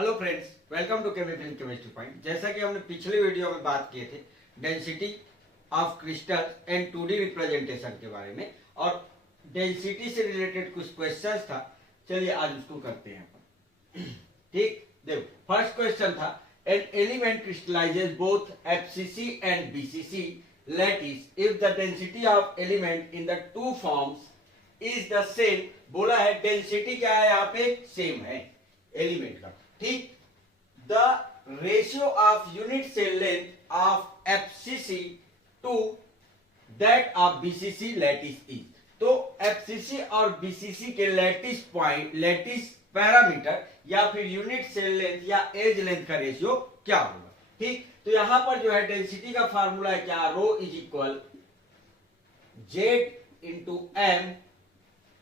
Hello friends, welcome to chemical chemistry point. जैसा कि हमने पिछले वीडियो में बात किए थे density of crystal and 2D representation के बारे में और डेंसिटी से रिलेटेड कुछ क्वेश्चंस था। चलिए आज उसको करते हैं अपन। ठीक, देखो फर्स्ट क्वेश्चन था an element crystallises both FCC and BCC lattice if the density of element in the two forms is the same. बोला है डेंसिटी क्या है, यहाँ पे सेम है एलिमेंट का। ठीक, the ratio of unit cell length of FCC to that of BCC lattice is. तो एफसीसी और बीसीसी के लैटिस पॉइंट, लैटिस पैरामीटर या फिर यूनिट सेल लेंथ या एज लेंथ का रेशियो क्या होगा। ठीक, तो यहां पर जो है डेंसिटी का फार्मूला है क्या, rho is equal Z into M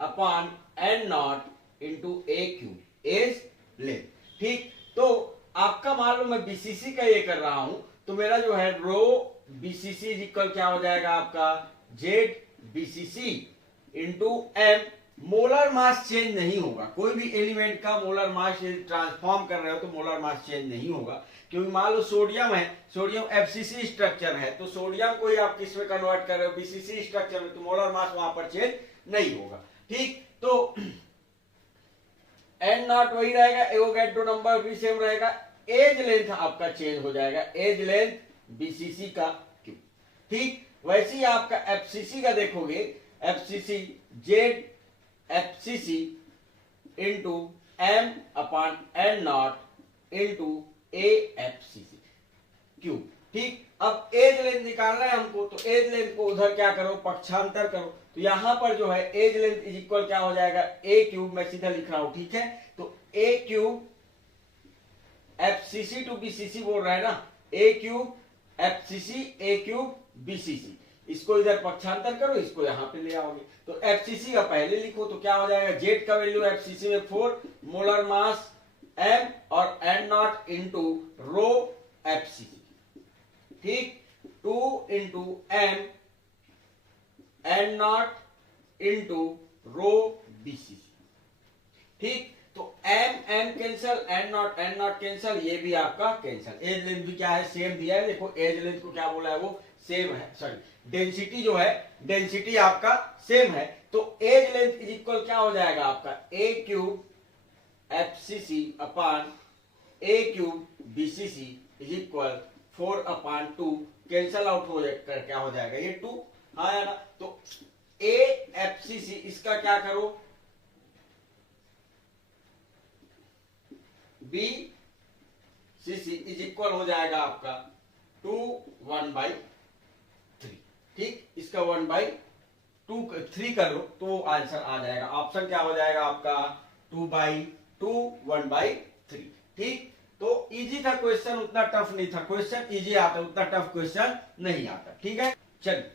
upon N not into A cube edge length. ठीक, तो आपका मान लो मैं बीसीसी का ये कर रहा हूं तो मेरा जो है रो बीसीसी इज इक्वल क्या हो जाएगा आपका Z BCC into M. Molar mass change नहीं होगा, कोई भी एलिमेंट का मोलर मास ट्रांसफॉर्म कर रहे हो तो मोलर मास चेंज नहीं होगा, क्योंकि मान लो सोडियम है, सोडियम एफसीसी स्ट्रक्चर है तो सोडियम को ही आप किस में कन्वर्ट कर रहे हो, बीसीसी स्ट्रक्चर में, तो मोलर मास वहां पर चेंज नहीं होगा। ठीक, तो एन नॉट वही रहेगा, एवोगैड्रो नंबर भी सेम रहेगा, एज लेंथ आपका चेंज हो जाएगा, एज लेंथ बीसीसी का क्यू। ठीक, वैसे ही आपका एफसीसी का देखोगे, FCC Z FCC into M upon N not into a FCC cube. ठीक, अब एज लेंथ निकालना है हमको, तो एज लेंथ को उधर क्या करो, पक्षांतर करो, तो यहां पर जो है एज लेंथ इज इक्वल क्या हो जाएगा, ए क्यूब। मैं सीधा लिख रहा हूं, ठीक है, तो a cube FCC to BCC बोल रहा है ना, ए क्यूब एफसीसी ए क्यूब बीसीसी, इसको इधर पक्षांतर करो, इसको यहां पे ले आओगे तो एफसीसी का पहले लिखो तो क्या हो जाएगा, जेड का वैल्यू एफसीसी में 4, मोलर मास एम और N not into rho FCC. ठीक, 2 into M N not into rho BCC. ठीक, तो M M cancel, N naught cancel, ये भी आपका कैंसल। एज लेंथ भी क्या है, सेम दिया है, देखो एज लेंथ को क्या बोला है, वो सेम है, सॉरी डेंसिटी जो है, डेंसिटी आपका सेम है, तो एज लेंथ इज इक्वल क्या हो जाएगा आपका A cube FCC upon A cube BCC is equal 4 upon 2, cancel out हो जाएगा, क्या हो जाएगा ये 2 आया ना, तो ए एफसीसी इसका क्या करो, बी सीसी इज इक्वल हो जाएगा आपका 2 1/3। ठीक, इसका 1/3 कर लो तो आंसर आ जाएगा, ऑप्शन क्या हो जाएगा आपका 2/2 1/3। ठीक, तो इजी था क्वेश्चन, उतना टफ नहीं था, क्वेश्चन इजी आता, उतना टफ क्वेश्चन नहीं आता। ठीक है, चलिए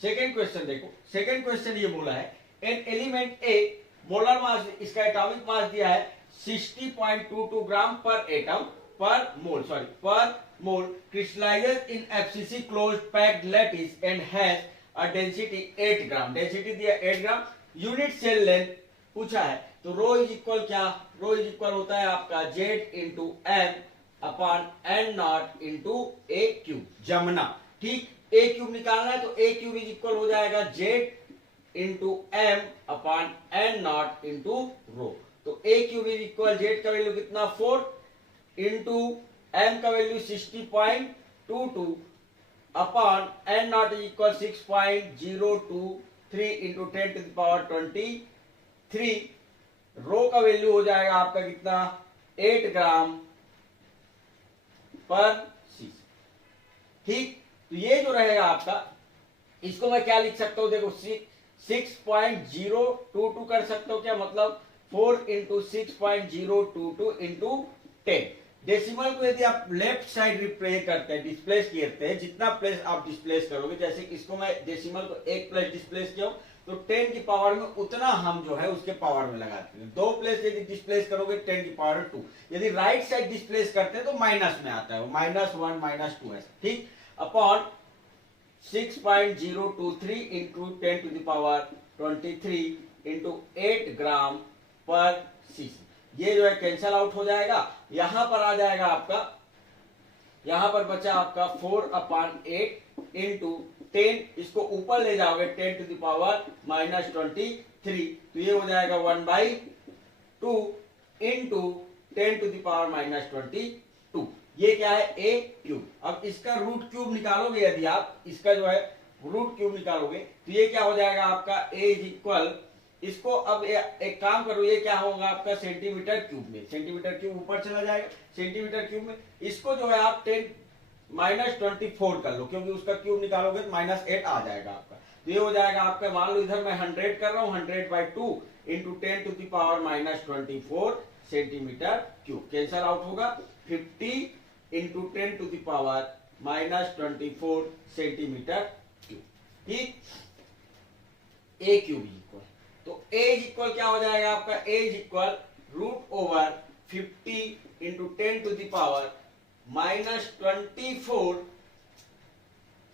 सेकेंड क्वेश्चन देखो। सेकेंड क्वेश्चन ये बोला है an element A molar mass, इसका एटॉमिक मास दिया है 60.22 ग्राम पर एटम पर mole, sorry per mole, crystallises in FCC closed packed lattice and has a density 8 gram. Density दिया 8 ग्राम, यूनिट सेल लेंथ पूछा है, तो रो इज इक्वल क्या, रो इज इक्वल होता है आपका Z into M upon N not into A cube, जमना। ठीक, ए क्यूब निकालना है तो ए क्यूब इज इक्वल हो जाएगा Z into M upon N not into rho, तो a cube is equal Z का वैल्यू कितना 4 इंटू एम का value 60.22 upon N naught is equal 6.023 into 10 to the power 23, rho का value हो जाएगा आपका कितना 8 ग्राम पर सीसी। ठीक, तो ये जो रहेगा आपका, इसको मैं क्या लिख सकता हूं, देखो 6.022 कर सकता हूं क्या, मतलब 4 इंटू 6.022 इंटू 10। डेसिमल को यदि आप लेफ्ट साइड रिप्रेजेंट करते हैं, डिस्प्लेस करते हैं, जितना प्लेस आप डिस्प्लेस करोगे, जैसे इसको मैं डेसिमल को 1 प्लेस डिस्प्लेस किया तो 10 की पावर में उतना हम जो है उसके पावर में लगाते हैं। 2 प्लेस यदि डिस्प्लेस करोगे 10 की पावर 2, यदि राइट साइड डिस्प्लेस करते हैं तो माइनस में आता है, वो -1 -2 है। ठीक, upon 6.023 into 10 to the power 23 into 8 gram पर सीसी। ये जो है कैंसल आउट हो जाएगा, यहां पर आ जाएगा आपका, यहां पर बचा आपका 4/8 इंटू 10, इसको ऊपर ले जाओगे 10 टू द पावर -23, तो ये हो जाएगा 1/2 इंटू 10 टू द पावर -22, ये क्या है ए क्यूब। अब इसका रूट क्यूब निकालोगे, यदि आप इसका जो है रूट क्यूब निकालोगे तो ये क्या हो जाएगा आपका a इज इक्वल, इसको अब एक काम करो, ये क्या होगा आपका सेंटीमीटर क्यूब में, सेंटीमीटर क्यूब ऊपर चला जाएगा सेंटीमीटर क्यूब में, इसको जो है आप 10 -24 कर लो, क्योंकि उसका क्यूब निकालोगे तो -8 आ जाएगा आपका। तो ये हो जाएगा आपका, मान लो इधर मैं 100 कर रहा हूँ, 100/2 into 10 to the power -24 centimetre cube, cancel out होगा, 50 into 10 to the power -24 centimetre cube, ठीक, ए क्यूब इक्वल, तो ए इक्वल क्या हो जाएगा आपका, A equal √50 into 10 to the power -24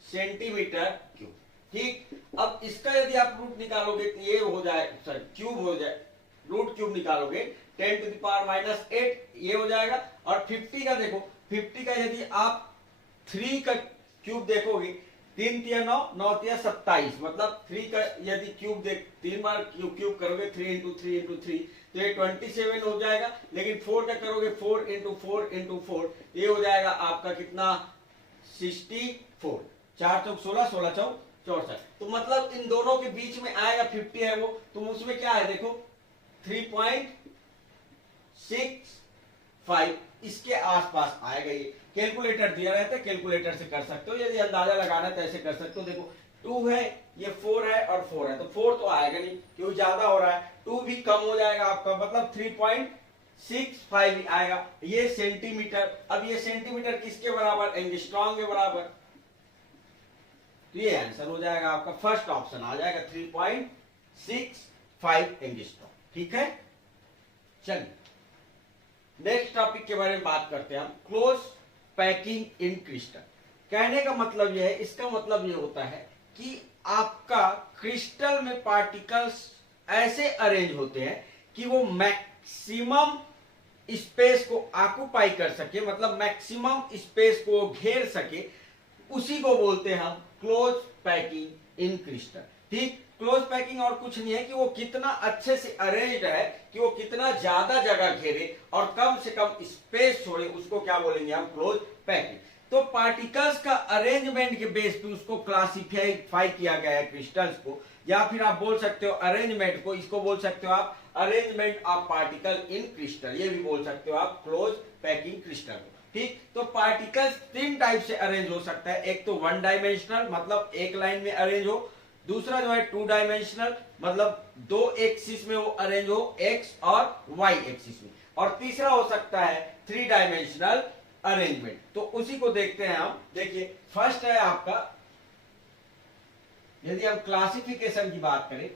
centimetre cube, ठीक। अब इसका यदि आप रूट निकालोगे तो ये हो जाए, सॉरी क्यूब हो जाए, रूट क्यूब निकालोगे 10 टू द पावर -8 ये हो जाएगा, और 50 का देखो, 50 का यदि आप 3 का क्यूब देखोगे, 3 तिया 9, 9 तिया 27, मतलब 3 का यदि क्यूब देख 3 बार क्यूब करोगे 3 इंटू 3 इंटू 3 तो ये 27 हो जाएगा, लेकिन 4 का करोगे 4 इंटू 4 इंटू 4 ये हो जाएगा आपका कितना 64, 4 चौक 16, 16 चौक 64, तो मतलब इन दोनों के बीच में आएगा 50 है वो, तो उसमें क्या है देखो 3.65 इसके आसपास आएगा, ये कैलकुलेटर दिया रहता है, कैलकुलेटर से कर सकते हो, यदि अंदाजा लगाना है तो ऐसे कर सकते हो, देखो 2 है, ये 4 है और 4 है, तो 4 तो आएगा नहीं क्योंकि ज्यादा हो रहा है, 2 भी कम हो जाएगा आपका, मतलब 3.65 आएगा, ये सेंटीमीटर। अब ये सेंटीमीटर किसके बराबर, एंगस्ट्रॉम के बराबर, तो ये आंसर हो जाएगा आपका, फर्स्ट ऑप्शन आ जाएगा 3.65 एंगस्ट्रॉम, ठीक है। चलिए नेक्स्ट टॉपिक के बारे में बात करते हैं हम, क्लोज पैकिंग इन क्रिस्टल। कहने का मतलब यह है, इसका मतलब यह होता है कि आपका क्रिस्टल में पार्टिकल्स ऐसे अरेंज होते हैं कि वो मैक्सिमम स्पेस को ऑक्युपाई कर सके, मतलब मैक्सिमम स्पेस को घेर सके, उसी को बोलते हैं हम क्लोज पैकिंग इन क्रिस्टल, ठीक। क्लोज पैकिंग और कुछ नहीं है कि वो कितना अच्छे से अरेंज्ड है, कि वो कितना ज्यादा जगह घेरे और कम से कम स्पेस छोड़े, उसको क्या बोलेंगे हम, क्लोज पैकिंग। तो पार्टिकल्स का अरेंजमेंट के बेस पे उसको क्लासिफाई किया गया है क्रिस्टल्स को, या फिर आप बोल सकते हो अरेंजमेंट को, इसको बोल सकते हो आप arrangement of particle in crystal, ये भी बोल सकते हो आप क्लोज पैकिंग क्रिस्टल को, ठीक। तो पार्टिकल्स 3 टाइप से अरेंज हो सकता है, एक तो 1 डायमेंशनल मतलब एक लाइन में अरेंज हो, दूसरा जो है 2 डायमेंशनल मतलब 2 एक्सिस में वो अरेंज हो, एक्स और वाई एक्सिस में, और तीसरा हो सकता है 3 डायमेंशनल अरेंजमेंट। तो उसी को देखते हैं हम, देखिए फर्स्ट है आपका, यदि हम क्लासिफिकेशन की बात करें,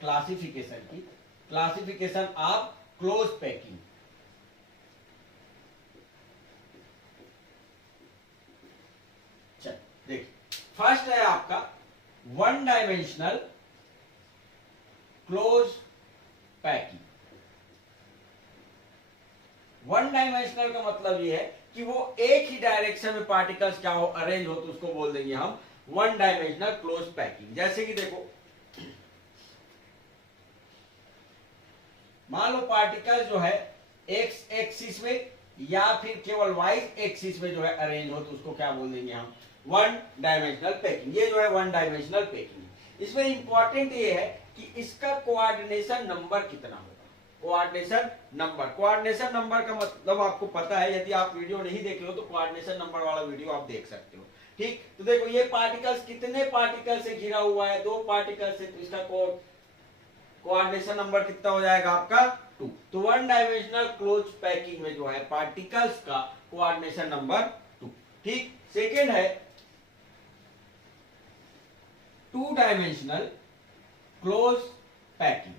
क्लासिफिकेशन ऑफ क्लोज पैकिंग, चल देखिए फर्स्ट है आपका 1 डायमेंशनल क्लोज पैकिंग। 1 डायमेंशनल का मतलब ये है कि वो एक ही डायरेक्शन में पार्टिकल्स क्या हो, अरेंज हो, तो उसको बोल देंगे हम 1 डायमेंशनल क्लोज पैकिंग। जैसे कि देखो मान लो पार्टिकल जो है एक्स एक्सिस में या फिर केवल वाई एक्सिस में जो है अरेंज हो, तो उसको क्या बोल देंगे हम 1 डायमेंशनल पैकिंग। ये जो है 1 डायमेंशनल पैकिंग। इसमें इंपॉर्टेंट ये है कि इसका कोऑर्डिनेशन नंबर कितना होगा, कोऑर्डिनेशन नंबर का मतलब आपको पता है, यदि आप वीडियो नहीं देख रहे हो तो कोऑर्डिनेशन नंबर वाला वीडियो आप देख सकते हो, ठीक। तो देखो ये पार्टिकल्स कितने पार्टिकल से घिरा हुआ है, 2 पार्टिकल से, तो इसका कोऑर्डिनेशन नंबर कितना हो जाएगा आपका 2। तो 1 डायमेंशनल क्लोज पैकिंग में जो है पार्टिकल्स का कोऑर्डिनेशन नंबर 2, ठीक। सेकेंड है 2 dimensional close packing,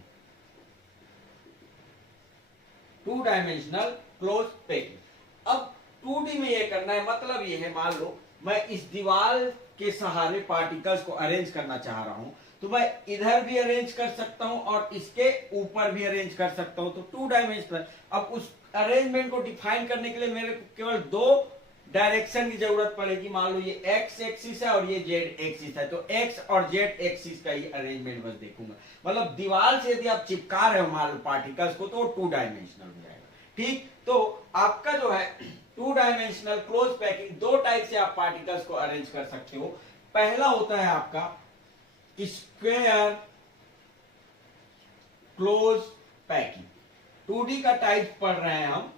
2 dimensional close packing. अब 2D में ये करना है, मतलब ये है मान लो मैं इस दीवार के सहारे पार्टिकल्स को अरेंज करना चाह रहा हूं, तो मैं इधर भी अरेंज कर सकता हूं और इसके ऊपर भी अरेंज कर सकता हूं, तो 2 डायमेंशनल। अब उस अरेंजमेंट को डिफाइन करने के लिए मेरे को केवल 2 डायरेक्शन की जरूरत पड़ेगी। मान लो ये एक्स एक्सिस है और ये जेड एक्सिस है, तो एक्स और जेड एक्सिस का ही अरेंजमेंट बस देखूंगा। मतलब दीवार से यदि आप चिपका रहे हो मान लो पार्टिकल्स को, तो 2 डायमेंशनल हो जाएगा। ठीक, तो आपका जो है 2 डायमेंशनल क्लोज पैकिंग, 2 टाइप से आप पार्टिकल्स को अरेंज कर सकते हो। पहला होता है आपका स्क्वायर क्लोज पैकिंग। 2D का टाइप पढ़ रहे हैं हम,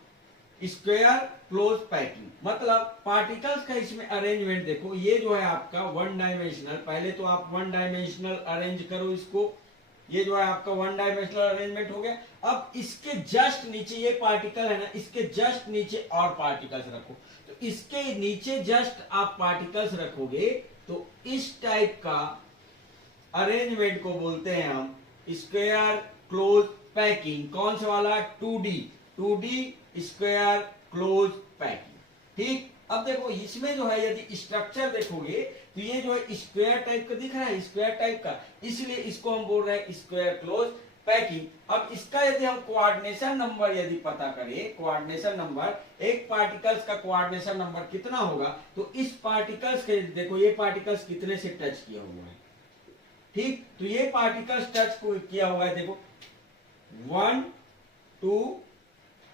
स्क्वायर क्लोज पैकिंग। मतलब पार्टिकल्स का इसमें अरेंजमेंट देखो, ये जो है आपका 1 डायमेंशनल, पहले तो आप 1 डायमेंशनल अरेंज करो इसको, ये जो है आपका 1 डायमेंशनल अरेंजमेंट हो गया। अब इसके जस्ट नीचे ये पार्टिकल है ना, इसके जस्ट नीचे और पार्टिकल्स रखो। तो इसके नीचे जस्ट आप पार्टिकल्स रखोगे तो इस टाइप का अरेंजमेंट को बोलते हैं हम स्क्वायर क्लोज पैकिंग। कौन सा वाला? 2D square close packing. ठीक, अब देखो इसमें जो है यदि स्ट्रक्चर देखोगे तो ये जो है स्क्वायर टाइप का दिख रहा है, स्क्वायर टाइप का, इसलिए इसको हम बोल रहे हैं स्क्वायर क्लोज पैकिंग। अब इसका यदि हम कोऑर्डिनेशन नंबर यदि पता करें, कोऑर्डिनेशन नंबर, एक पार्टिकल्स का कोऑर्डिनेशन नंबर कितना होगा, तो इस पार्टिकल्स के देखो ये पार्टिकल्स कितने से टच किया हुआ है। ठीक, तो ये पार्टिकल्स टच किया हुआ है, देखो 1 2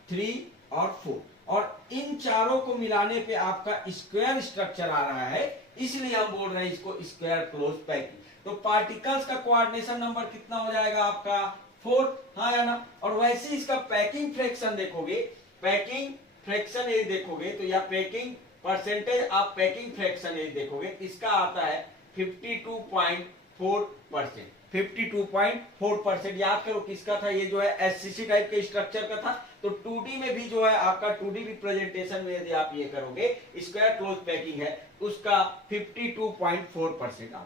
3 और 4, और इन चारों को मिलाने पे आपका स्क्वायर स्ट्रक्चर आ रहा है, इसलिए हम बोल रहे हैं इसको स्क्वायर क्लोज पैकिंग। तो पार्टिकल्स का कोऑर्डिनेशन नंबर कितना हो जाएगा आपका? 4, हाँ या ना। और वैसे इसका पैकिंग फ्रैक्शन देखोगे, पैकिंग फ्रैक्शन यदि देखोगे तो या पैकिंग परसेंटेज, आप पैकिंग फ्रैक्शन यदि देखोगे, इसका आता है 52.4%। 52.4%। याद करो किसका था? ये जो है एससीसी टाइप के स्ट्रक्चर का था। तो 2D में भी जो है आपका 2D रिप्रेजेंटेशन में यदि आप ये करोगे स्क्वायर क्लोज पैकिंग है, उसका 52.4% आता है।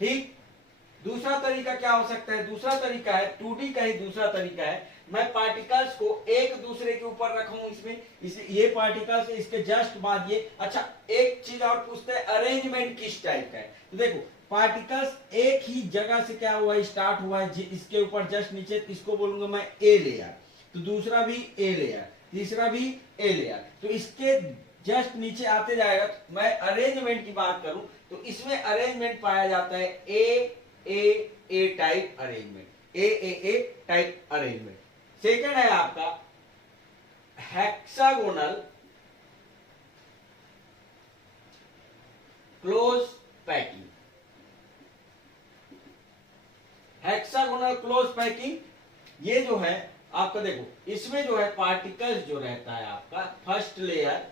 ठीक, दूसरा तरीका क्या हो सकता है? दूसरा तरीका है 2D का ही दूसरा तरीका है, मैं पार्टिकल्स को एक दूसरे के ऊपर रखूं इसमें, ये पार्टिकल्स इसके जस्ट बाद ये। अच्छा, एक चीज और पूछते हैं, अरेंजमेंट किस टाइप का है? तो देखो पार्टिकल्स एक ही जगह से क्या हुआ है, स्टार्ट हुआ है इसके ऊपर जस्ट नीचे, इसको बोलूंगा मैं ए लेयर, तो दूसरा भी ए लेयर, तीसरा भी ए लेयर, तो इसके जस्ट नीचे आते जाएगा। तो मैं अरेंजमेंट की बात करूं तो इसमें अरेंजमेंट पाया जाता है ए टाइप अरेंजमेंट, ए टाइप अरेंजमेंट। सेकंड है आपका hexagonal close packing. Hexagonal close packing, ये जो है आपका देखो इसमें जो है पार्टिकल्स जो रहता है आपका फर्स्ट लेयर,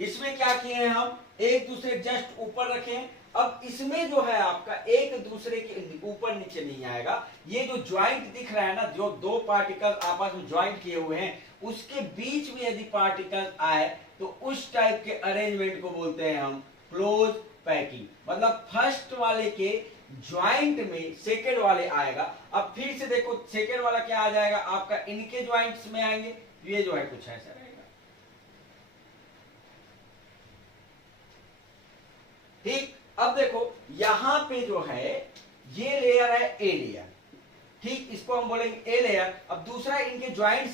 इसमें क्या किए हैं हम, एक दूसरे जस्ट ऊपर रखे हैं। अब इसमें जो है आपका एक दूसरे के ऊपर नीचे नहीं आएगा, ये जो ज्वाइंट दिख रहा है ना, जो 2 पार्टिकल्स आपस में ज्वाइंट किए हुए हैं, उसके बीच में यदि पार्टिकल आए तो उस टाइप के अरेंजमेंट को बोलते हैं हम क्लोज पैकिंग। मतलब फर्स्ट वाले के ज्वाइंट में सेकेंड वाले आएगा। अब फिर से देखो सेकेंड वाला क्या आ जाएगा आपका, इनके ज्वाइंट्स में आएंगे, ये जो है कुछ ऐसा रहेगा। ठीक, अब देखो यहां पे जो है ये लेयर है ए लेयर, ठीक, इसको हम बोलेंगे ए लेयर। अब दूसरा इनके ज्वाइंट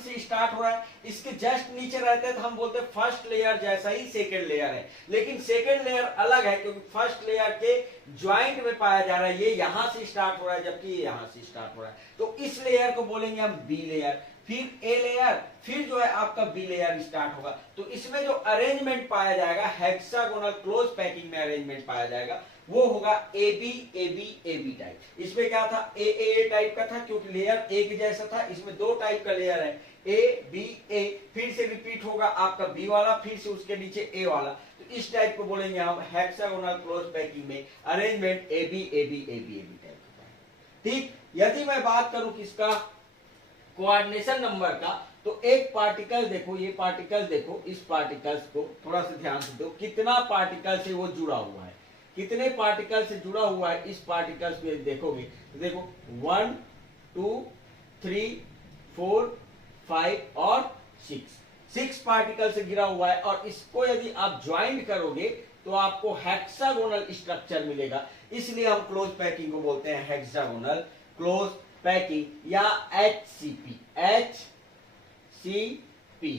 से स्टार्ट हो रहा है, इसके जस्ट नीचे रहते हैं तो हम बोलते हैं फर्स्ट लेयर जैसा ही सेकंड लेयर है, लेकिन सेकंड लेयर अलग है क्योंकि फर्स्ट लेयर के ज्वाइंट में पाया जा रहा है, ये यहां से स्टार्ट हो रहा है जबकि ये यहां से स्टार्ट हो रहा है, तो इस लेयर को बोलेंगे हम बी लेयर, फिर ए लेयर, फिर जो है आपका बी लेयर स्टार्ट होगा। तो इसमें जो अरेंजमेंट पाया जाएगा हेक्सागोनल क्लोज पैकिंग में अरेंजमेंट पाया जाएगा वो होगा ए बी टाइप। इसमें क्या था, ए टाइप का था क्योंकि लेयर एक जैसा था, इसमें 2 टाइप का लेयर है ए बी ए, फिर से रिपीट होगा आपका बी वाला, फिर से उसके नीचे ए वाला, तो इस टाइप को बोलेंगे हम हेक्सागोनल क्लोज पैकिंग में अरेंजमेंट ए बी टाइप का। ठीक, यदि मैं बात करूं किसका, कोऑर्डिनेशन नंबर का, तो एक पार्टिकल देखो, ये पार्टिकल देखो, इस पार्टिकल्स को थोड़ा सा ध्यान से दो, कितना पार्टिकल से वो जुड़ा हुआ है, कितने पार्टिकल से जुड़ा हुआ है इस पार्टिकल्स में देखोगे तो देखो 1 2 3 4 5 और 6 6 पार्टिकल से घिरा हुआ है और इसको यदि आप ज्वाइंट करोगे तो आपको हेक्सागोनल स्ट्रक्चर मिलेगा, इसलिए हम क्लोज पैकिंग को बोलते हैं हेक्सागोनल क्लोज पैकिंग या HCP।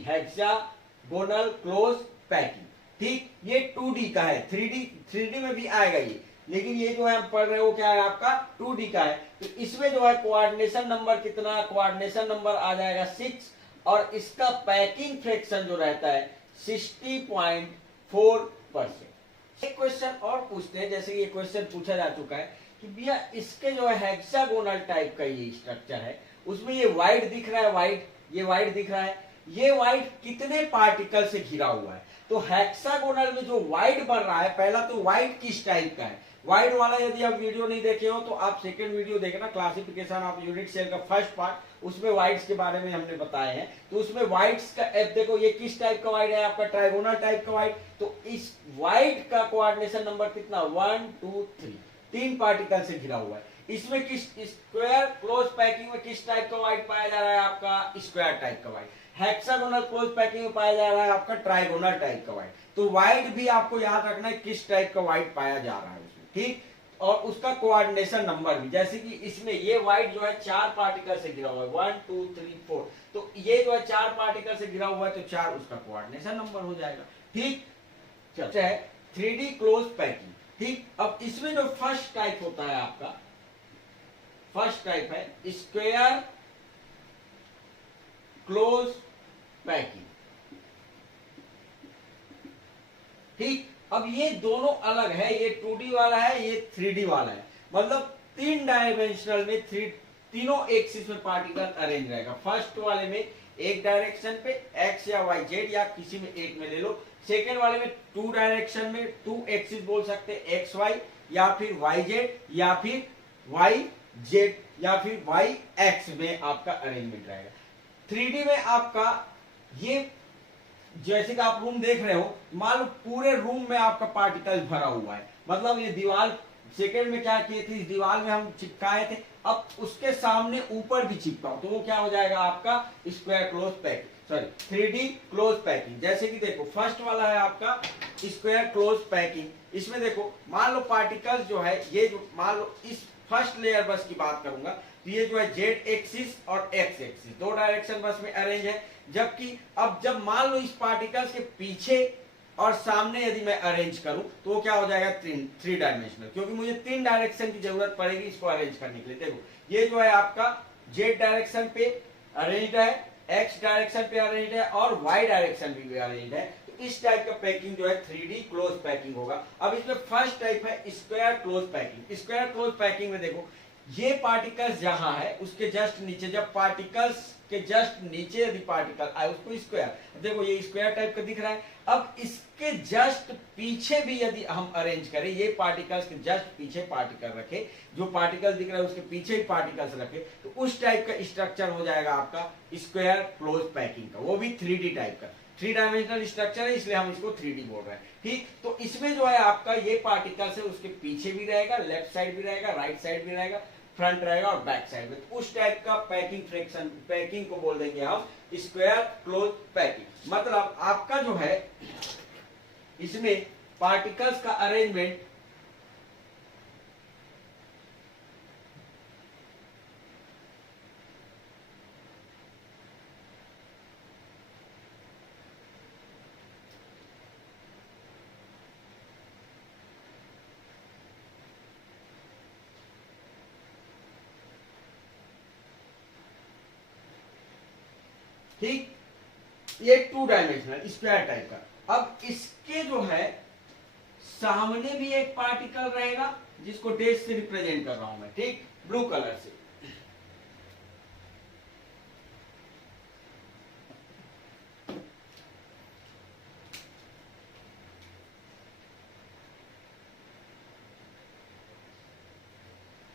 Hexagonal close packing. ठीक, ये 2D का है, 3D में भी आएगा ये, लेकिन ये जो है हम पढ़ रहे हो क्या है आपका 2D का है। तो इसमें जो है कोऑर्डिनेशन नंबर कितना, कोऑर्डिनेशन नंबर आ जाएगा 6 और इसका पैकिंग फ्रैक्शन जो रहता है 60.4%। एक क्वेश्चन और पूछते हैं, जैसे ये क्वेश्चन पूछा जा चुका है कि भैया इसके जो है हेक्सागोनल टाइप का ये स्ट्रक्चर है, उसमें ये वाइड दिख रहा है, ये वाइड दिख रहा है, ये वाइड कितने पार्टिकल से घिरा हुआ है। तो हेक्सागोनल में जो वाइड बन रहा है, पहला तो वाइड किस टाइप का है, वाइड वाला यदि आप वीडियो नहीं देखे हो तो आप सेकंड वीडियो देखना, क्लासिफिकेशन ऑफ यूनिट सेल का फर्स्ट पार्ट, उसमें वाइड्स के बारे में हमने बताए हैं। तो उसमें वाइड्स का देखो ये किस टाइप का वाइड है आपका, ट्राइगोनल टाइप का वाइड। तो इस वाइड का कोऑर्डिनेशन नंबर कितना, 1 2 3, 3 पार्टिकल से घिरा हुआ है। इसमें किस स्क्वायर क्लोज पैकिंग में किस टाइप का वाइड पाया जा रहा है आपका, स्क्वायर टाइप का वाइड। हेक्सागोनल क्लोज पैकिंग में पाया जा रहा है आपका ट्राइगोनल टाइप का वाइड। तो वाइड भी आपको याद रखना है किस टाइप का वाइड पाया जा रहा है उसमें, ठीक। और उसका कोऑर्डिनेशन नंबर भी, जैसे कि इसमें ये वाइड जो है 4 पार्टिकल से घिरा हुआ है, 1 2 3 4, तो ये जो है 4 पार्टिकल से घिरा हुआ है, तो 4 उसका कोऑर्डिनेशन नंबर हो जाएगा, ठीक। चलते है 3D क्लोज पैकिंग, ठीक। अब इसमें जो फर्स्ट टाइप होता है आपका, फर्स्ट टाइप है स्क्वायर क्लोज पैकिंग, ठीक। अब ये दोनों अलग है, ये 2D वाला है, ये 3D वाला है, मतलब 3 डायमेंशनल में तीनों एक्सिस में पार्टिकल अरेंज रहेगा। फर्स्ट वाले में एक डायरेक्शन पे x या y z या किसी में एक में ले लो, सेकेंड वाले में 2 डायरेक्शन में 2 एक्सिस बोल सकते हैं, x y या फिर y z या फिर y z या फिर y x में आपका अरेंजमेंट रहेगा। 3D में आपका ये जैसे कि आप रूम देख रहे हो, मान लो पूरे रूम में आपका पार्टिकल भरा हुआ है, मतलब ये दीवार सेकेंड में क्या किए थे, इस दीवार में हम चिपकाए थे, अब उसके सामने ऊपर भी चिपकाओ तो वो क्या हो जाएगा आपका square close packing, sorry 3D close packing. जैसे कि देखो फर्स्ट वाला है आपका स्क्वायर क्लोज पैकिंग, इसमें देखो मान लो पार्टिकल्स जो है ये जो मान लो इस फर्स्ट लेयर बस की बात करूंगा, तो ये जो है जेड एक्सिस और एक्स एक्सिस 2 डायरेक्शन बस में अरेंज है, जबकि अब जब मान लो इस पार्टिकल्स के पीछे और सामने यदि मैं अरेंज करूं तो वो क्या हो जाएगा 3 डायमेंशनल, क्योंकि मुझे 3 डायरेक्शन की जरूरत पड़ेगी इसको अरेंज करने के लिए। देखो ये जो है आपका जेड डायरेक्शन पे अरेंज्ड है, एक्स डायरेक्शन पे अरेंज्ड है और वाई डायरेक्शन भी अरेंज्ड है। तो इस टाइप का पैकिंग जो है 3D क्लोज पैकिंग होगा। अब इसमें फर्स्ट टाइप है square close packing. Square close packing में देखो ये पार्टिकल्स जहां है उसके जस्ट नीचे, जब पार्टिकल्स के जस्ट नीचे यदि पार्टिकल आए उसको स्क्वायर, देखो ये स्क्वायर टाइप का दिख रहा है। अब इसके जस्ट पीछे भी यदि हम अरेंज करें, ये पार्टिकल्स के जस्ट पीछे पार्टिकल रखे, जो पार्टिकल दिख रहा है उसके पीछे ही पार्टिकल्स रखे, तो उस टाइप का स्ट्रक्चर हो जाएगा आपका स्क्वायर क्लोज पैकिंग का, वो भी 3D टाइप का, 3 डायमेंशनल स्ट्रक्चर है इसलिए हम इसको 3D बोल रहे हैं, ठीक। तो इसमें जो है आपका ये पार्टिकल्स है उसके पीछे भी रहेगा, लेफ्ट साइड भी रहेगा, राइट साइड भी रहेगा, फ्रंट रहेगा और बैक साइड में, तो उस टाइप का पैकिंग फ्रैक्शन पैकिंग को बोल देंगे हम स्क्वायर क्लोज पैकिंग। मतलब आपका जो है इसमें पार्टिकल्स का अरेंजमेंट ठीक, ये 2 डायमेंशनल स्क्वायर टाइप का। अब इसके जो है सामने भी एक पार्टिकल रहेगा जिसको डैश से रिप्रेजेंट कर रहा हूं मैं, ठीक, ब्लू कलर से।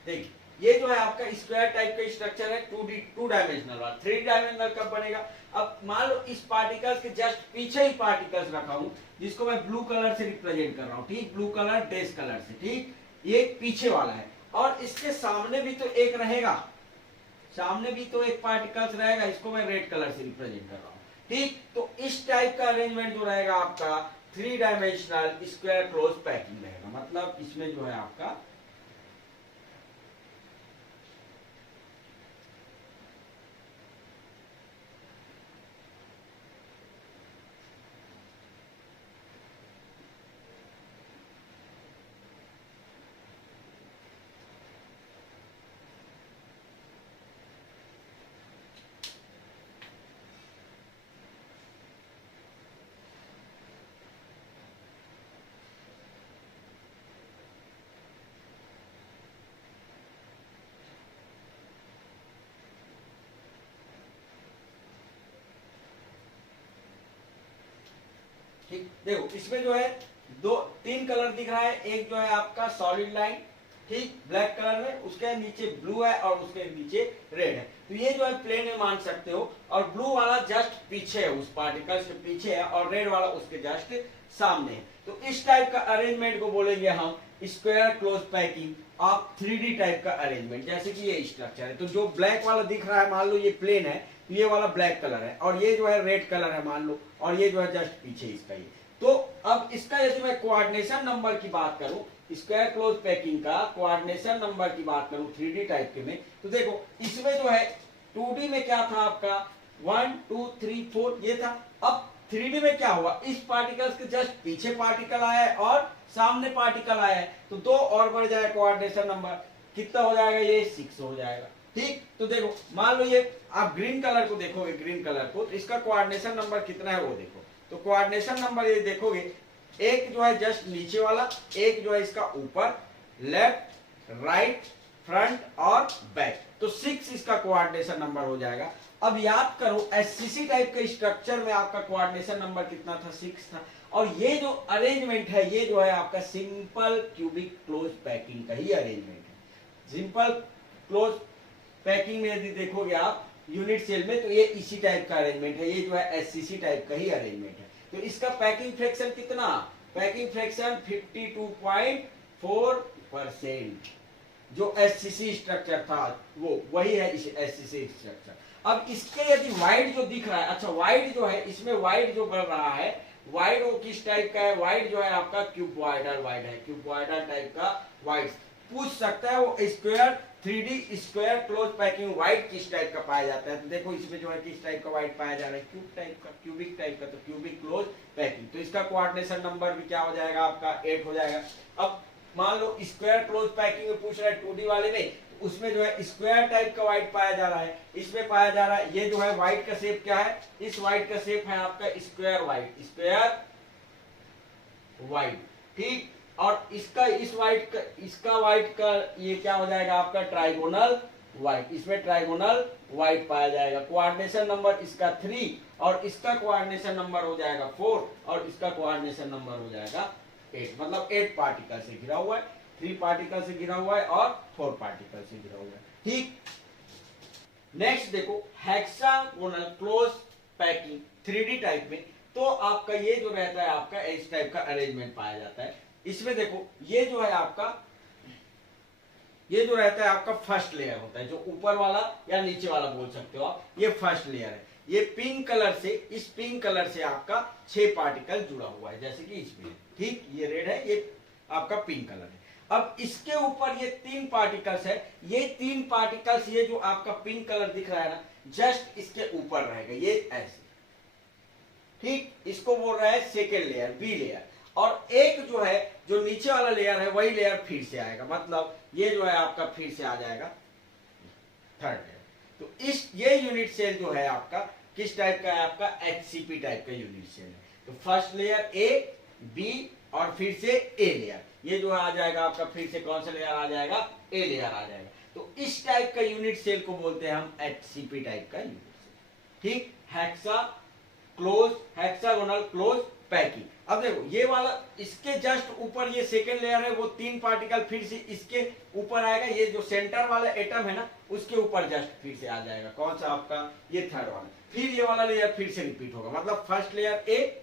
देखिए ये जो है आपका स्क्वायर टाइप का स्ट्रक्चर है, 2 डायमेंशनल वाला। 3 डायमेंशनल कब बनेगा, अब मान लो इस पार्टिकल्स के जस्ट पीछे ही पार्टिकल्स रखा हूं जिसको मैं ब्लू कलर से रिप्रेजेंट कर रहा हूं, ठीक, ब्लू कलर डैश कलर से, ठीक, ये पीछे वाला है। और इसके सामने भी तो एक रहेगा, सामने भी तो एक पार्टिकल्स रहेगा, इसको मैं रेड कलर से रिप्रेजेंट कर रहा हूं, ठीक, तो इस टाइप का अरेंजमेंट जो रहेगा आपका 3 डायमेंशनल स्क्वायर क्लोज पैकिंग रहेगा। मतलब इसमें जो है आपका ठीक, देखो इसमें जो है दो तीन कलर दिख रहा है। एक जो है आपका सॉलिड लाइन, ठीक, ब्लैक कलर में, उसके नीचे ब्लू है और उसके नीचे रेड है। तो ये जो है प्लेन में मान सकते हो, और ब्लू वाला जस्ट पीछे है, उस पार्टिकल से पीछे है, और रेड वाला उसके जस्ट सामने है। तो इस टाइप का अरेंजमेंट को बोलेंगे हम square close packing of 3D type का अरेंजमेंट। जैसे कि ये स्ट्रक्चर है, तो जो ब्लैक वाला दिख रहा है, मान लो ये प्लेन है, तो ये वाला ब्लैक कलर है, और ये जो है रेड कलर है मान लो, और ये जो है जस्ट पीछे इसका ये। तो अब इसका यदि मैं कोऑर्डिनेशन नंबर की बात करूं, स्क्वायर क्लोज पैकिंग का कोऑर्डिनेशन नंबर की बात करूं 3D टाइप के में, तो देखो इसमें जो है 2D में क्या था आपका 1 2 3 4 ये था। अब 3D में क्या हुआ, इस पार्टिकल्स के जस्ट पीछे पार्टिकल आया है और सामने पार्टिकल आया है, तो 2 और बढ़ जाए कोऑर्डिनेशन नंबर, कितना हो जाएगा, ये 6 हो जाएगा। ठीक, तो देखो मान लो ये आप ग्रीन कलर को देखोगे, ग्रीन कलर को, तो इसका कोऑर्डिनेशन नंबर कितना है वो देखो। तो कोऑर्डिनेशन नंबर ये देखोगे, एक जो है जस्ट नीचे वाला, एक जो है इसका ऊपर, लेफ्ट राइट फ्रंट और बैक, तो 6 इसका कोऑर्डिनेशन नंबर हो जाएगा। अब याद करो एससीसी टाइप के स्ट्रक्चर में आपका कोऑर्डिनेशन नंबर कितना था, 6 था। और ये जो अरेंजमेंट है, ये जो है आपका सिंपल क्यूबिक क्लोज पैकिंग का ही अरेंजमेंट है। सिंपल क्लोज पैकिंग में यदि देखोगे आप यूनिट सेल में, तो ये इसी टाइप का अरेंजमेंट है, ये जो है एससीसी टाइप का ही अरेंजमेंट है। तो इसका पैकिंग फ्रैक्शन कितना, पैकिंग फ्रैक्शन 52.4%। जो एससीसी स्ट्रक्चर था वो वही है इस एससीसी स्ट्रक्चर। अब इसके यदि वाइड जो दिख रहा है, अच्छा वाइड जो है, इसमें वाइड जो बढ़ रहा है, वाइड वो किस टाइप का है, वाइड जो है आपका क्यूबॉइडल वाइड है, क्यूबॉइडल टाइप का वाइड। पूछ सकता है वो square 3D square close packing wide किस टाइप का पाया जाता है। तो देखो इसमें जो है किस टाइप का वाइड पाया जा रहा है, क्यूब टाइप का, क्यूबिक टाइप का, तो क्यूबिक क्लोज पैकिंग। तो इसका कोऑर्डिनेशन नंबर भी क्या हो जाएगा आपका 8 हो जाएगा। अब मान लो स्क्वायर क्लोज पैकिंग में पूछ रहा है 2D वाले में, तो उसमें जो है स्क्वायर टाइप का वाइड पाया जा रहा है, इसमें पाया जा रहा है, ये जो है वाइड का शेप क्या है, इस वाइड का शेप है आपका स्क्वायर वाइड, स्क्वायर वाइड, ठीक। और इसका इस वाइड का, इसका वाइड का ये क्या हो जाएगा आपका ट्राइगोनल वाइड, इसमें ट्राइगोनल वाइड पाया जाएगा। कोऑर्डिनेशन नंबर इसका 3 और इसका कोऑर्डिनेशन नंबर हो जाएगा 4 और इसका कोऑर्डिनेशन नंबर हो जाएगा 8। मतलब 8 पार्टिकल से घिरा हुआ है, 3 पार्टिकल से घिरा हुआ है और 4 पार्टिकल से घिरा हुआ है, ठीक। नेक्स्ट देखो hexagonal close packing 3D type में, तो आपका ये जो रहता है आपका इस टाइप का अरेंजमेंट पाया जाता है। इसमें देखो ये जो है आपका, ये जो रहता है आपका फर्स्ट लेयर होता है, जो ऊपर वाला या नीचे वाला बोल सकते हो आप, ये फर्स्ट लेयर है। ये पिंक कलर से, इस पिंक कलर से आपका 6 पार्टिकल जुड़ा हुआ है, जैसे कि इसमें, ठीक। ये रेड है, ये आपका पिंक कलर है। अब इसके ऊपर ये 3 पार्टिकल्स है, ये 3 पार्टिकल्स, ये जो आपका पिंक कलर दिख रहा है ना, जस्ट इसके ऊपर रहेगा, ये ऐसे, ठीक। इसको बोल रहा है सेकेंड लेयर, बी लेयर। और एक जो है, जो नीचे वाला लेयर है, वही लेयर फिर से आएगा, मतलब ये जो है आपका फिर से आ जाएगा थर्ड लेयर। तो इस ये यूनिट सेल जो है आपका किस टाइप का है, आपका एचसीपी टाइप का यूनिट सेल है। तो फर्स्ट लेयर ए, बी और फिर से ए लेयर, ये जो आ जाएगा आपका फिर से कौन सा लेयर आ जाएगा, ए लेयर आ जाएगा। तो इस टाइप का यूनिट सेल को बोलते हैं हम एचसीपी टाइप का यूनिट सेल, ठीक। Hexagonal close packing. अब देखो ये वाला, इसके जस्ट ऊपर ये सेकेंड लेयर है, वो 3 पार्टिकल फिर से इसके ऊपर आएगा, ये जो सेंटर वाला एटम है ना, उसके ऊपर जस्ट फिर से आ जाएगा, कौन सा आपका, ये थर्ड वाला। फिर ये वाला लेयर फिर से रिपीट होगा, मतलब फर्स्ट लेयर ए,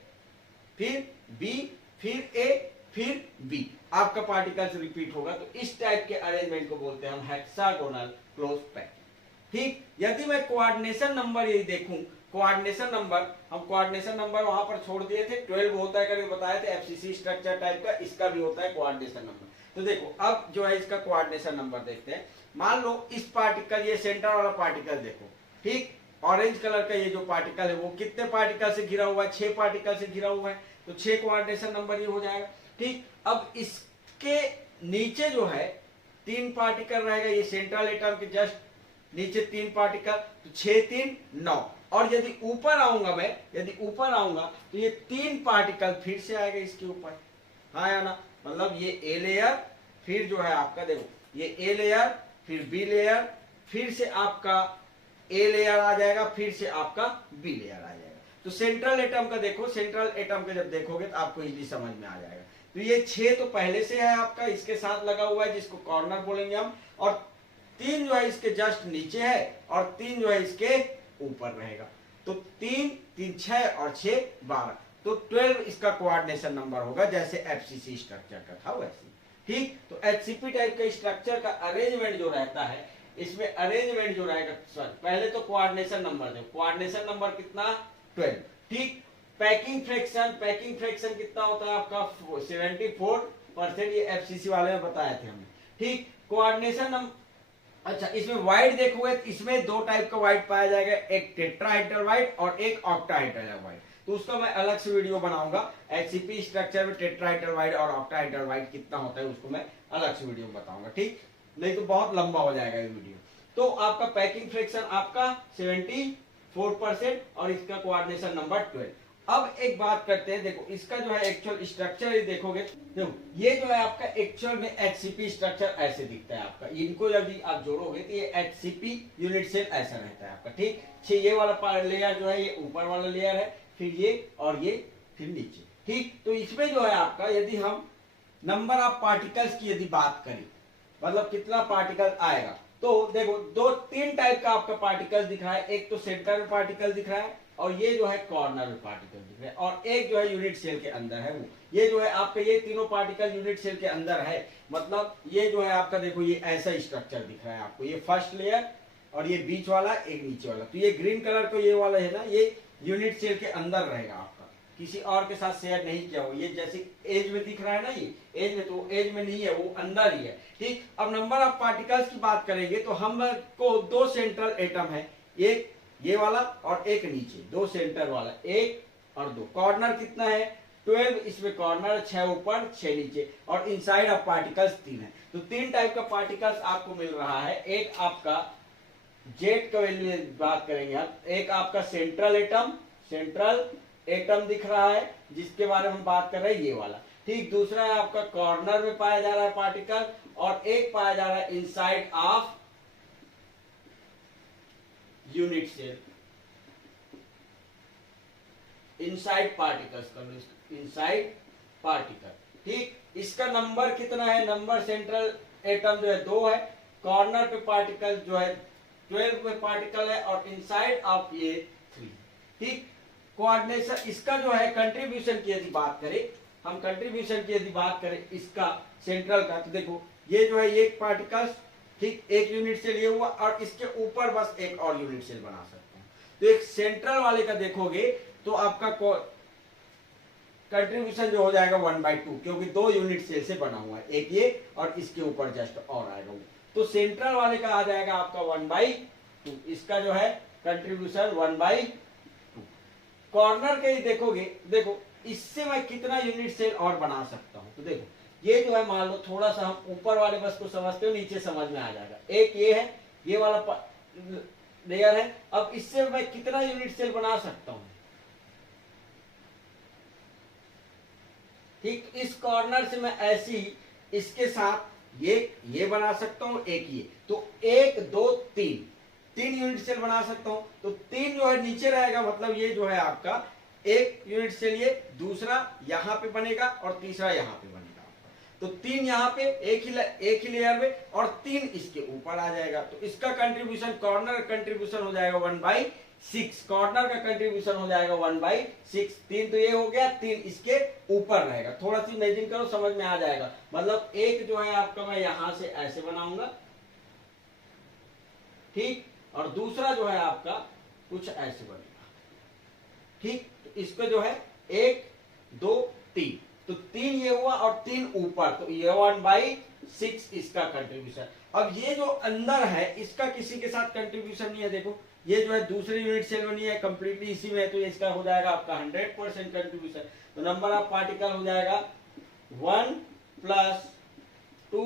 फिर बी, फिर ए, फिर बी, आपका पार्टिकल रिपीट होगा। तो इस टाइप के अरेंजमेंट को बोलते हैं हम हेक्सागोनल क्लोज पैकिंग, ठीक, यदि मैं कोऑर्डिनेशन नंबर यदि देखूं, कोऑर्डिनेशन नंबर, हम कोऑर्डिनेशन नंबर वहां पर छोड़ दिए थे, 12 होता है करके बताए थे एफसीसी स्ट्रक्चर टाइप का, इसका भी होता है कोऑर्डिनेशन नंबर। तो देखो अब जो है इसका कोऑर्डिनेशन नंबर देखते हैं। मान लो इस पार्टिकल, ये सेंटर वाला पार्टिकल देखो, ठीक, ऑरेंज कलर का ये जो पार्टिकल है वो कितने पार्टिकल से घिरा हुआ है, 6 पार्टिकल से घिरा हुआ है, तो 6 कोऑर्डिनेशन नंबर ये हो जाएगा। ठीक, अब इसके नीचे जो है 3 पार्टिकल रहेगा, ये सेंट्रल एटम के जस्ट नीचे 3 पार्टिकल, तो 6 3 9। और यदि ऊपर आऊंगा मैं, यदि ऊपर आऊंगा तो ये 3 पार्टिकल फिर से आएगा इसके ऊपर, हाँ या ना, मतलब ये ए लेयर, फिर जो है आपका देखो ये ए लेयर, फिर बी लेयर, फिर से आपका ए लेयर आ जाएगा, फिर से आपका बी लेयर आ जाएगा। तो सेंट्रल एटम का देखो, सेंट्रल एटम का जब देखोगे तो आपको इजीली समझ में आ जाएगा। तो ये 6 तो पहले से है आपका, इसके साथ लगा हुआ है जिसको कॉर्नर बोलेंगे हम, और 3 जो है इसके जस्ट नीचे है, और 3 जो है इसके ऊपर रहेगा। तो 3 3 6 और 6 12, तो 12 इसका कोऑर्डिनेशन नंबर होगा, जैसे एफसीसी स्ट्रक्चर का था वैसे। ठीक, तो एचसीपी टाइप का स्ट्रक्चर का अरेंजमेंट जो रहता है, इसमें अरेंजमेंट जो रहेगा, पहले तो कोऑर्डिनेशन नंबर देखो, कोऑर्डिनेशन नंबर कितना 12। ठीक, पैकिंग फ्रैक्शन कितना होता है आपका 74%, ये एफसीसी वाले में बताए थे हमने। ठीक, कोऑर्डिनेशन नंबर, अच्छा इसमें वाइड देखोगे तो इसमें 2 टाइप का वाइड पाया जाएगा, एक टेट्राहेड्रल वाइड और एक ऑक्टाहेड्रल वाइड। तो उसका मैं अलग से वीडियो बनाऊंगा, एचसीपी स्ट्रक्चर में टेट्राहेड्रल वाइड और ऑक्टाहेड्रल वाइड कितना होता है उसको मैं अलग से वीडियो में बताऊंगा। ठीक, नहीं तो बहुत लंबा हो जाएगा ये वीडियो। तो आपका पैकिंग फ्रैक्शन आपका 74% और इसका कोऑर्डिनेशन नंबर 12। अब एक बात करते हैं, देखो इसका जो है एक्चुअल स्ट्रक्चर देखोगे, देखो ये जो है आपका एक्चुअल में एचसीपी स्ट्रक्चर ऐसे दिखता है आपका, इनको यदि आप जोड़ोगे तो ये एचसीपी यूनिट सेल ऐसा रहता है आपका। ठीक, ये वाला लेयर जो है ये ऊपर वाला लेयर है, फिर ये और ये फिर नीचे। ठीक, तो इसमें जो है आपका यदि हम नंबर ऑफ पार्टिकल्स की यदि बात करें, मतलब कितना पार्टिकल आएगा, तो देखो 3 टाइप का आपका पार्टिकल दिख रहा है, एक तो सेंटर में पार्टिकल दिख रहा है, और ये जो है कॉर्नर में पार्टिकल दिख रहा है, और एक जो है यूनिट सेल के अंदर है वो, ये जो है आपका ये तीनों पार्टिकल यूनिट सेल के अंदर है। मतलब ये जो है आपका देखो ये ऐसा स्ट्रक्चर दिख रहा है आपको, ये फर्स्ट लेयर और ये बीच वाला एक नीचे वाला, तो ये ग्रीन कलर का ये वाला है ना, ये यूनिट सेल के अंदर रहेगा आपका, किसी और के साथ शेयर नहीं किया हो। ये जैसे एज में दिख रहा है ना, ये एज में, तो एज में नहीं है, वो अंदर ही है। ठीक, अब नंबर ऑफ पार्टिकल्स की बात करेंगे तो हमको 2 सेंट्रल एटम है, एक ये वाला और एक नीचे, 2 सेंटर वाला, 1 और 2। कॉर्नर कितना है 12, इसमें कॉर्नर 6 ऊपर 6 नीचे, और इनसाइड ऑफ पार्टिकल्स 3 है। तो 3 टाइप का पार्टिकल्स आपको मिल रहा है। एक आपका जेट का वैल्यू बात करेंगे हम, एक आपका सेंट्रल एटम दिख रहा है जिसके बारे में हम बात कर रहे हैं, ये वाला। ठीक, दूसरा है आपका कॉर्नर में पाया जा रहा है पार्टिकल, और एक पाया जा रहा है inside of unit cell, inside particles का, इनसाइड पार्टिकल। ठीक, इसका नंबर कितना है, नंबर सेंट्रल एटम जो है 2 है, कॉर्नर पे पार्टिकल जो है 12 पे पार्टिकल है, और इनसाइड ऑफ ये 3। ठीक, कोऑर्डिनेशन इसका जो है कंट्रीब्यूशन की यदि बात करें, हम कंट्रीब्यूशन की यदि बात करें इसका सेंट्रल का, तो देखो ये जो है एक पार्टिकल, ठीक, एक यूनिट सेल ये हुआ, और इसके ऊपर बस एक और यूनिट सेल बना सकते हैं। तो एक सेंट्रल वाले का देखोगे तो आपका कंट्रीब्यूशन जो हो जाएगा 1/2, क्योंकि 2 यूनिट सेल से बना हुआ है, एक ये और इसके ऊपर जस्ट और आएगा वो। तो सेंट्रल वाले का आ जाएगा आपका 1/2, इसका जो है कंट्रीब्यूशन 1/2। कॉर्नर के ही देखोगे, देखो इससे मैं कितना यूनिट सेल और बना सकता हूं, तो देखो ये जो है मान लो थोड़ा सा हम ऊपर वाले बस को समझते हो, नीचे समझ में आ जाएगा। एक ये है, ये वाला लेयर है, अब इससे मैं कितना यूनिट सेल बना सकता हूं। ठीक, इस कॉर्नर से मैं ऐसी इसके साथ ये बना सकता हूं, एक ये, तो 1 2 3 यूनिट सेल बना सकता हूं। तो 3 जो है नीचे रहेगा, मतलब ये जो है आपका एक यूनिट सेल, ये दूसरा यहां पे बनेगा और तीसरा यहां पे बनेगा। तो 3 यहाँ पे एक ही लेयर में, और 3 इसके ऊपर आ जाएगा। तो इसका कंट्रीब्यूशन, कॉर्नर का कंट्रीब्यूशन हो जाएगा 1/6, कॉर्नर का कंट्रीब्यूशन हो जाएगा 1/6। 3 तो ये हो गया, 3 इसके ऊपर रहेगा। थोड़ा सी इमेजिन करो, समझ में आ जाएगा। मतलब एक जो है आपका मैं यहां से ऐसे बनाऊंगा, ठीक, और दूसरा जो है आपका कुछ ऐसे बनेगा। ठीक, तो इसको जो है 1 2 3, तो 3 ये हुआ और 3 ऊपर, तो ये 1/6 इसका कंट्रीब्यूशन। अब ये जो अंदर है इसका किसी के साथ कंट्रीब्यूशन नहीं है, देखो ये जो है दूसरी यूनिट सेल में नहीं है, कंप्लीटली इसी में है, तो इसका हो जाएगा आपका 100% कंट्रीब्यूशन। तो नंबर ऑफ पार्टिकल हो जाएगा 1 + 2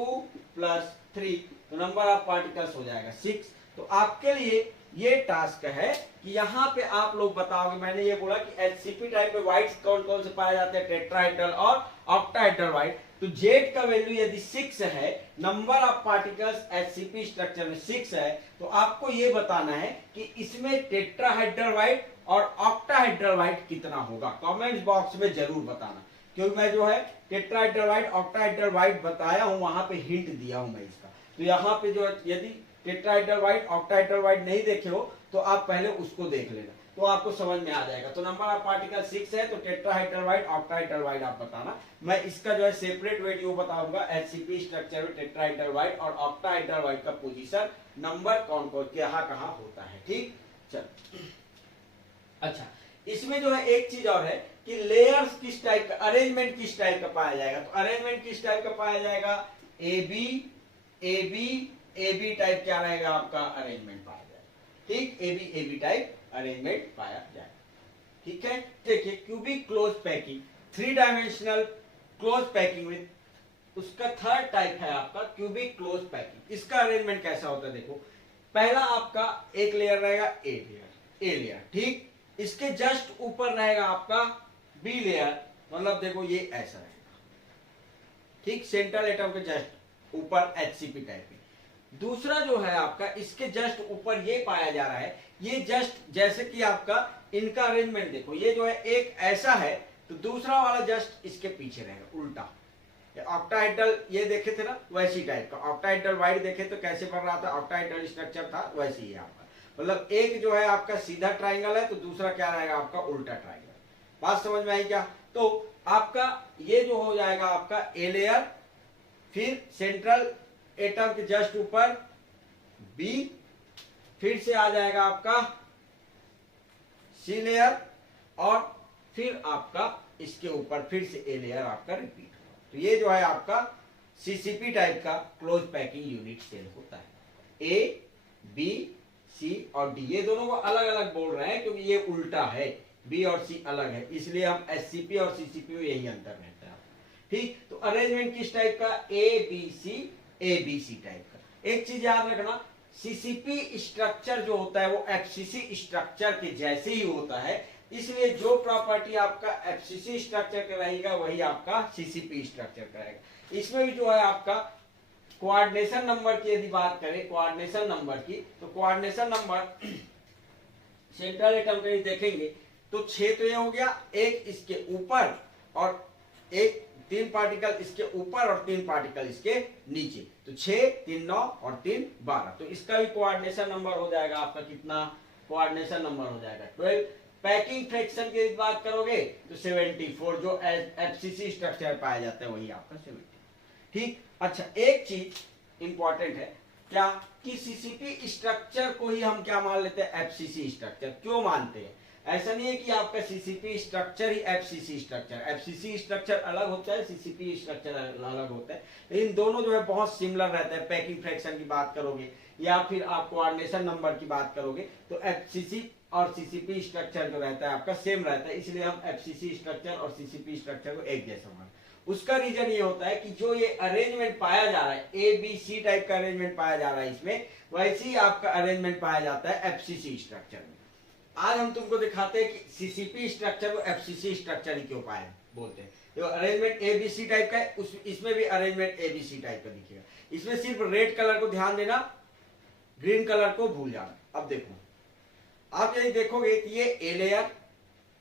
+ 3, तो नंबर ऑफ पार्टिकल्स हो जाएगा 6। तो आपके लिए ये टास्क है कि यहाँ पे आप लोग बताओगे, मैंने ये बोला कि HCP टाइप में व्हाइट्स कौन कौन से पाए जाते हैं, टेट्राहेड्रल और ऑक्टाहेड्रल व्हाइट। तो Z का वैल्यू यदि 6 है, number of particles HCP structure में 6 है, तो आपको ये बताना है कि इसमें टेट्राहेड्रल व्हाइट और ऑक्टाहेड्रल व्हाइट कितना होगा। कमेंट्स बॉक्स में जरूर बताना, क्योंकि मैं जो है टेट्राहेड्रल व्हाइट ऑक्टाहेड्रल व्हाइट बताया हूं, वहां पे हिंट दिया हूं मैं इसका। तो यहाँ पे जो है यदि टेट्राहेड्रल व्हाइट ऑक्टाहेड्रल व्हाइट नहीं देखे हो तो आप पहले उसको देख लेना, तो आपको समझ में आ जाएगा। तो नंबर ऑफ पार्टिकल 6 है, तो टेट्राहेड्रल व्हाइट ऑक्टाहेड्रल व्हाइट आप बताना। मैं इसका जो है सेपरेट वीडियो बताऊंगा, HCP स्ट्रक्चर में टेट्राहेड्रल व्हाइट और ऑक्टाहेड्रल व्हाइट का पोजीशन नंबर कौन कौन कहाँ होता है। ठीक, चल अच्छा, इसमें जो है एक चीज और है कि लेयर्स किस टाइप का, अरेंजमेंट किस टाइप का पाया जाएगा। तो अरेंजमेंट किस टाइप का पाया जाएगा, AB AB AB टाइप क्या रहेगा आपका अरेंजमेंट पाया जाएगा। ठीक, AB AB टाइप अरेंजमेंट पाया जाएगा। ठीक है, देखिए cubic close packing, 3 dimensional close packing में उसका थर्ड टाइप है आपका क्यूबिक क्लोज पैकिंग। इसका अरेंजमेंट कैसा होता है, देखो पहला आपका एक लेयर रहेगा ए लेयर, ठीक, इसके जस्ट ऊपर रहेगा आपका बी लेयर, मतलब देखो ये ऐसा रहेगा, ठीक, सेंट्रल एटम के जस्ट ऊपर HCP टाइप में। दूसरा जो है आपका इसके जस्ट ऊपर ये पाया जा रहा है, ये जस्ट जैसे कि आपका इनका अरेंजमेंट देखो, ये जो है एक ऐसा है, तो दूसरा वाला जस्ट इसके पीछे रहेगा उल्टा। ऑक्टाहेड्रल ये देखे थे ना वैसी टाइप का, ऑक्टाहेड्रल वाइड देखे तो कैसे बन रहा था, ऑक्टाहेड्रल स्ट्रक्चर था, वैसे ही आपका, मतलब एक जो है आपका सीधा ट्राइंगल है, तो दूसरा क्या रहेगा आपका उल्टा ट्राइंगल। बात समझ में आई क्या। तो आपका ये जो हो जाएगा आपका ए लेयर, फिर सेंट्रल एटम के जस्ट ऊपर बी, फिर से आ जाएगा आपका सी लेयर, और फिर आपका इसके ऊपर फिर से ए लेयर आपका रिपीट होगा। तो ये जो है आपका CCP टाइप का क्लोज पैकिंग यूनिट सेल होता है। A B C और D ये दोनों को अलग अलग बोल रहे हैं क्योंकि ये उल्टा है, B और C अलग है, इसलिए हम HCP और CCP में यही अंतर रहता है। ठीक, तो अरेंजमेंट किस टाइप का, A B C टाइप का। एक चीज याद रखना, CCP स्ट्रक्चर जो होता है वो FCC स्ट्रक्चर के जैसे ही होता है, इसलिए जो प्रॉपर्टी आपका FCC स्ट्रक्चर का रहेगा वही आपका CCP स्ट्रक्चर का रहेगा। इसमें भी जो है आपका कोऑर्डिनेशन नंबर की यदि बात करें, कोऑर्डिनेशन नंबर की, तो कोऑर्डिनेशन नंबर सेंट्रल एटम के देखेंगे तो 6 तो ये हो गया, एक इसके ऊपर और एक 3 पार्टिकल इसके ऊपर और 3 पार्टिकल इसके नीचे, तो 6 3 9 और 3 12, तो इसका भी कोऑर्डिनेशन नंबर हो जाएगा आपका कितना, कोऑर्डिनेशन नंबर हो जाएगा 12। पैकिंग फ्रैक्शन की बात करोगे तो 74, जो FCC स्ट्रक्चर पाया जाता है वही आपका 70। ठीक, अच्छा एक चीज इंपॉर्टेंट है क्या कि CCP स्ट्रक्चर को ही हम क्या मान लेते हैं, FCC स्ट्रक्चर। क्यों मानते हैं, ऐसा नहीं है कि आपका CCP स्ट्रक्चर ही FCC स्ट्रक्चर, FCC स्ट्रक्चर अलग होता है, CCP स्ट्रक्चर अलग होता है, लेकिन दोनों जो है बहुत सिमिलर रहता है। पैकिंग फ्रैक्शन की बात करोगे या फिर आप कोऑर्डिनेशन नंबर की बात करोगे तो FCC और CCP स्ट्रक्चर जो रहता है आपका सेम रहता है, इसलिए हम FCC स्ट्रक्चर और CCP स्ट्रक्चर को एक जैसा मानते हैं। उसका रीजन ये होता है कि जो ये अरेंजमेंट पाया जा रहा है, ABC टाइप का अरेंजमेंट पाया जा रहा है इसमें, वैसे ही आपका अरेंजमेंट पाया जाता है FCC स्ट्रक्चर में। आज हम तुमको दिखाते हैं कि CCP स्ट्रक्चर को FCC स्ट्रक्चर ही क्यों पाए बोलते हैं। जो अरेंजमेंट ABC टाइप का है इसमें भी अरेंजमेंट ABC टाइप का दिखेगा। इसमें सिर्फ रेड कलर को ध्यान देना, ग्रीन कलर को भूल जाना। अब देखो आप यदि देखोगे कि ये ए लेयर,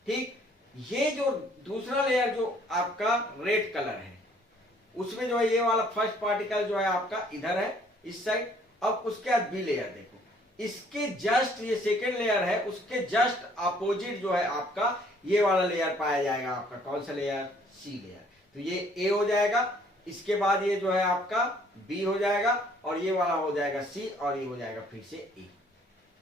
ठीक, ये जो दूसरा लेयर जो आपका रेड कलर है उसमें जो है ये वाला फर्स्ट पार्टिकल जो है आपका इधर है इस साइड। अब उसके बाद बी लेयर देखो, इसके जस्ट ये सेकेंड लेयर है, उसके जस्ट अपोजिट जो है आपका ये वाला लेयर पाया जाएगा आपका, कौन सा लेयर, सी लेयर। तो ये ए हो जाएगा, इसके बाद ये जो है आपका बी हो जाएगा और ये वाला हो जाएगा सी और ये हो जाएगा फिर से ए।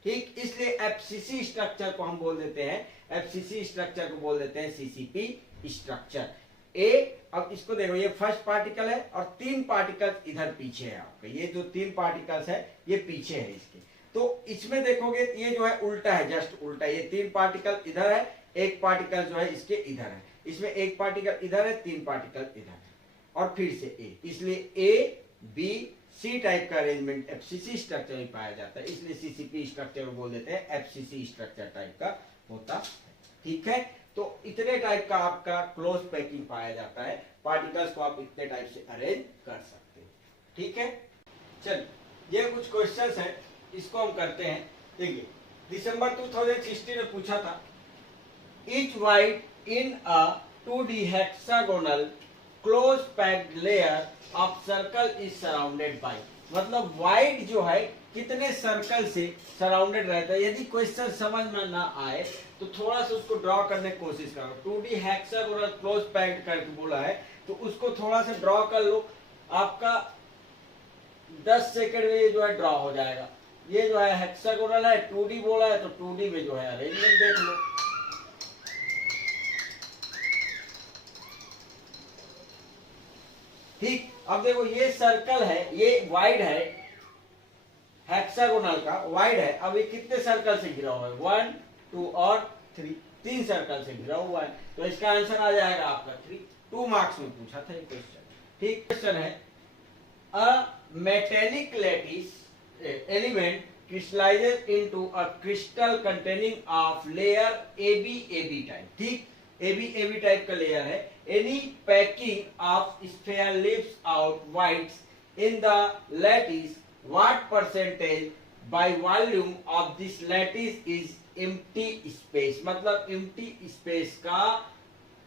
ठीक, इसलिए एफसीसी स्ट्रक्चर को हम बोल देते हैं, एफसीसी स्ट्रक्चर को बोल देते हैं सीसीपी स्ट्रक्चर। ए, अब इसको देखो, ये फर्स्ट पार्टिकल है और 3 पार्टिकल्स इधर पीछे है आपके, ये जो 3 पार्टिकल्स है ये पीछे है इसके। तो इसमें देखोगे ये जो है उल्टा है, जस्ट उल्टा, ये 3 पार्टिकल इधर है, 1 पार्टिकल जो है इसके इधर है, इसमें 1 पार्टिकल इधर है, 3 पार्टिकल इधर है और फिर से ए, इसलिए ए बी सी टाइप का अरेंजमेंट एफसीसी स्ट्रक्चर में पाया जाता है, इसलिए सीसीपी स्ट्रक्चर को बोल देते हैं एफसीसी स्ट्रक्चर टाइप का होता है। ठीक है, तो इतने टाइप का आपका क्लोज पैकिंग पाया जाता है, पार्टिकल्स को आप इतने टाइप से अरेंज कर सकते हैं। ठीक है, चल ये कुछ क्वेश्चंस हैं, इसको हम करते हैं। देखिए, दिसंबर 2016 में पूछा था, each white in a 2D hexagonal close packed layer of circle is surrounded by, मतलब वाइट जो है कितने सर्कल से सराउंडेड रहता है। यदि क्वेश्चन समझ में ना आए तो थोड़ा सा उसको ड्रॉ करने की कोशिश करो। 2D हेक्सागोनल क्लोज पैक्ड करके बोला है तो उसको थोड़ा सा ड्रॉ कर लो, आपका 10 सेकंड में ये जो है ड्रॉ हो जाएगा। ये जो है हेक्सागोनल है, 2D बोला है तो 2D में जो है अरेंजमेंट देख लो। ठीक, अब देखो ये सर्कल है, ये वाइड है, हेक्सागोनल का वाइड है। अब ये कितने सर्कल से घिरा हुआ है, 1 2 और 3 सर्कल से घिरा हुआ है, तो इसका आंसर आ जाएगा आपका 3। 2 मार्क्स में पूछा था ये क्वेश्चन। ठीक, क्वेश्चन है, a metallic lattice element crystallizes into a crystal containing of layer AB type। ठीक, AB टाइप का लेयर है। Any packing of sphere leaves out whites in the lattice, what percentage by volume of this lattice is empty space, मतलब empty space का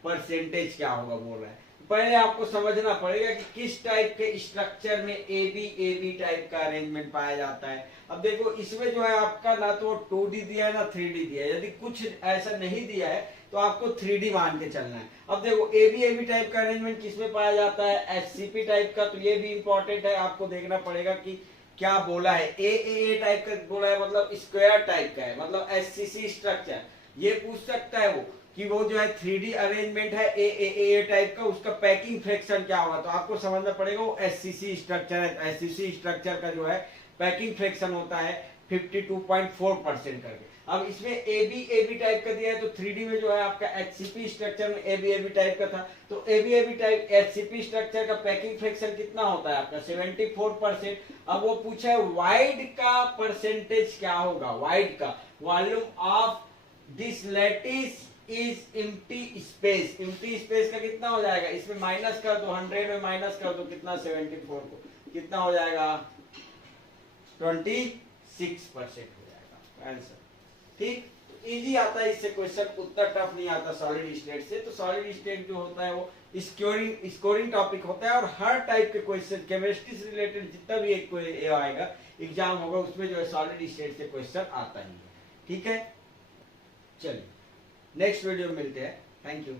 percentage क्या होगा बोल रहा है। पहले आपको समझना पड़ेगा कि किस टाइप के स्ट्रक्चर में AB टाइप का अरेंजमेंट पाया जाता है। अब देखो इसमें जो है आपका ना तो 2D दिया है ना 3D दिया है, यदि कुछ ऐसा नहीं दिया है तो आपको 3D मान के चलना है। अब देखो AB टाइप का अरेंजमेंट किसमें पाया जाता है, SCP टाइप का, तो ये भी इंपॉर्टेंट है, आपको देखना पड़ेगा कि क्या बोला है। ए टाइप का बोला है मतलब स्क्वायर टाइप का है, मतलब SCC स्ट्रक्चर, ये पूछ सकता है वो कि वो जो है 3D अरेंजमेंट है ए टाइप का, उसका पैकिंग फ्रैक्शन क्या होगा, तो आपको समझना पड़ेगा वो SCC स्ट्रक्चर है। SCC स्ट्रक्चर का जो है पैकिंग फ्रैक्शन होता है 52.4% करके। अब इसमें AB टाइप का दिया है तो 3D में जो है आपका HCP स्ट्रक्चर में AB टाइप का था, तो AB टाइप HCP स्ट्रक्चर का पैकिंग फ्रैक्शन कितना होता है आपका 74%। अब वो पूछा है वाइड का परसेंटेज क्या होगा, वाइड का volume of this lattice is empty space, empty space का कितना हो जाएगा, इसमें माइनस कर दो, 100 में माइनस कर दो कितना 74 को, कितना हो जाएगा 26% हो जाएगा आंसर। ठीक, तो इजी आता है इससे क्वेश्चन, उतना टफ नहीं आता सॉलिड स्टेट से। तो सॉलिड स्टेट जो होता है वो स्कोरिंग टॉपिक होता है और हर टाइप के क्वेश्चन केमिस्ट्री से रिलेटेड जितना भी एक आएगा एग्जाम होगा उसमें जो है सॉलिड स्टेट से क्वेश्चन आता ही है। ठीक है, चलिए नेक्स्ट वीडियो में मिलते हैं, थैंक यू।